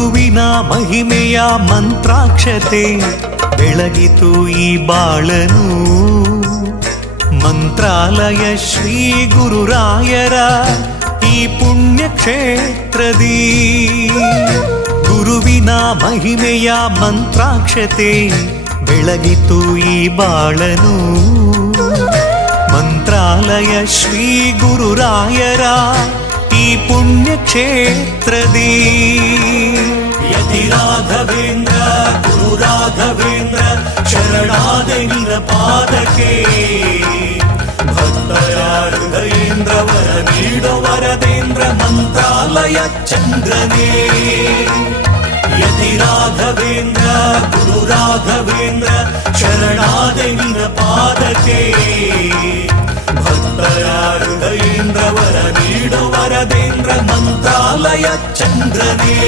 ಗುರುವಿನ ಮಹಿಮೆಯ ಮಂತ್ರಾಕ್ಷತೆ ಬೆಳಗಿತು ಈ ಬಾಳನು. ಮಂತ್ರಾಲಯ ಶ್ರೀ ಗುರುರಾಯರ ಈ ಪುಣ್ಯ ಕ್ಷೇತ್ರದಿ ಗುರುವಿನ ಮಹಿಮೆಯ ಮಂತ್ರಾಕ್ಷತೆ ಬೆಳಗಿತು ಈ ಬಾಳನು. ಮಂತ್ರಾಲಯ ಶ್ರೀ ಗುರುರಾಯರ ಈ ಪುಣ್ಯ ಕ್ಷೇತ್ರದಿ ಯತಿ ರಾಘವೇಂದ್ರ ಗುರು ರಾಘವೇಂದ್ರ ಶರಣಾದೆ ನಿನ್ನ ಪಾದಕ್ಕೆ. ಭಕ್ತರ ಹೃದಯೇಂದ್ರ ವರ ನೀಡೋ ವರದೇಂದ್ರ ಮಂತ್ರಾಲಯ ಚಂದ್ರನೇ. ಯತಿ ರಾಘವೇಂದ್ರ ಗುರು ರಾಘವೇಂದ್ರ ಶರಣಾದೆ ನಿನ್ನ ಪಾದಕ್ಕೆ. ಭಕ್ತರ ಹೃದಯೇಂದ್ರ ವರ ನೀಡೋ ವರದೇಂದ್ರ ಮಂತ್ರಾಲಯ ಚಂದ್ರನೇ.